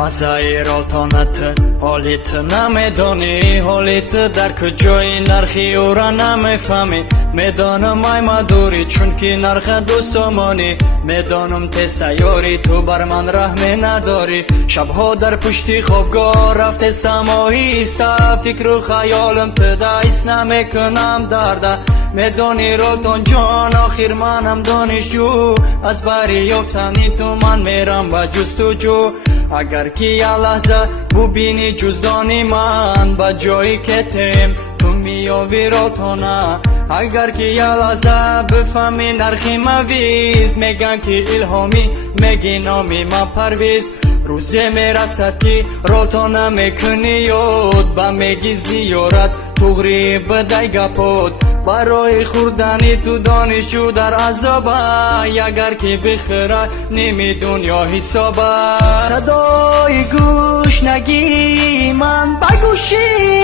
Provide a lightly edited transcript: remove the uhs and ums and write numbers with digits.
مزای رالتانت حالیت نمیدانی حالیت در کجای نرخی او را نمیفهمی میدانم ای مدوری چون که نرخ دوستمانی میدانم تستیاری تو بر من رحم نداری شبها در پشتی خوابگاه رفته سماهی فکر و خیالم تدایس نمیکنم درده میدانی رالتان جان آخر منم دانشجو از بری یافتنی تو من میرم به جستجو اگر که یه لحظه ببینی جزدانی من به جایی که تیم تو میابی رالتانه اگر که یه لحظه بفهمی نرخی مویز میگن که الهامی میگی نامی من پرویز روزی میرسد که رالتانه میکنی یاد با میگی زیارت تغری بدای گپود برای خوردنی تو دانشجو در عذابه اگر که بخیره نیمی دنیا حسابه صدای گوش نگی من بگوشی